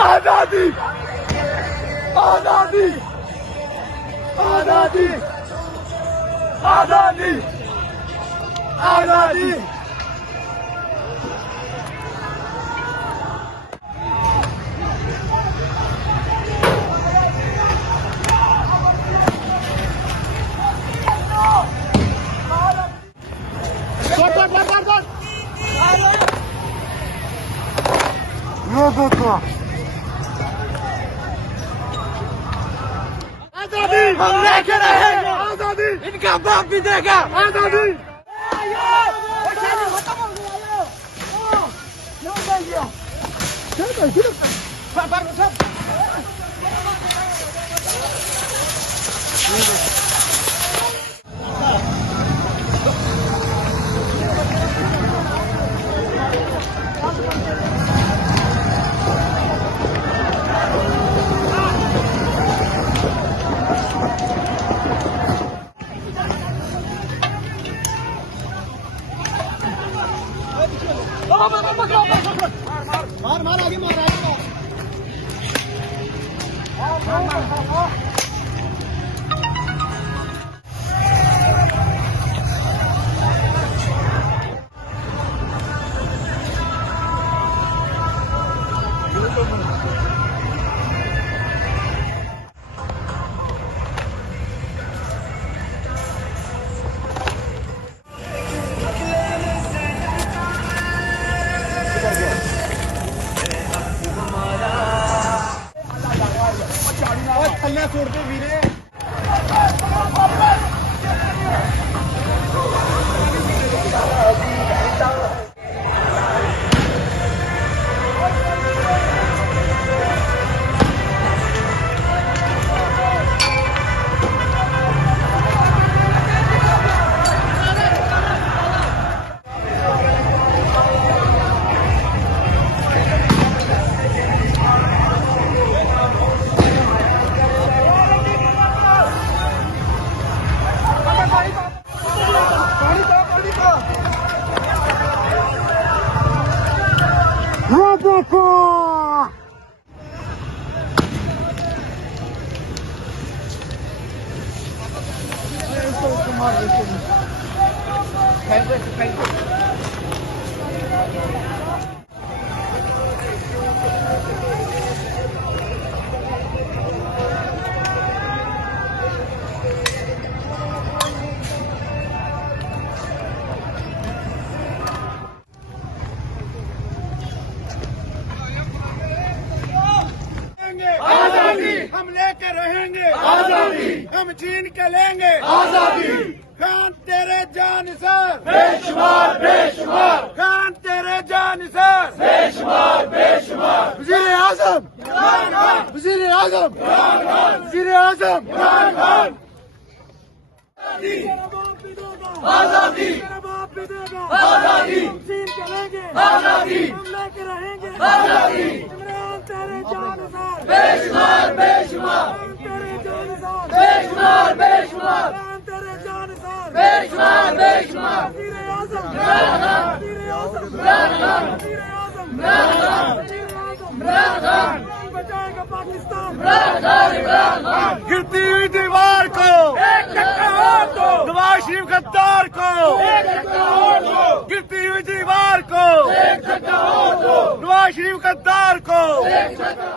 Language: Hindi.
आजादी आजादी आजादी आजादी आजादी आजादी हम लेके रहेंगे, आजादी इनका बाप भी देगा, आजादी मार मार आगे मार थल्ले छोड़ दो वीरे। हम लेके रहेंगे आजादी, हम छीन के लेंगे आजादी। खान तेरे जानिसार बेशुमार बेशुमार, खान तेरे जानिसार बेशुमार बेशुमार। वज़ीर आज़म वज़ीर आज़म वज़ीर आज़म आजादी आजादी, हम छीन के लेंगे आजादी, हम लेके रहेंगे आजादी। तेरे जानिसार बेशुमार बेशुमार, तेरे जानिसार बेशुमार बेशुमार, तेरे जानिसार बेशुमार बेशुमार। वज़ीर आज़म वज़ीर आज़म वज़ीर आज़म इमरान खान बचाएगा पाकिस्तान, इमरान खान। गिरती हुई दीवार को एक धक्का और दो, नवाज शरीफ गद्दार को एक धक्का और दो, गिरती हुई दीवार को एक धक्का और दो, नवाज शरीफ गद्दार को एक धक्का।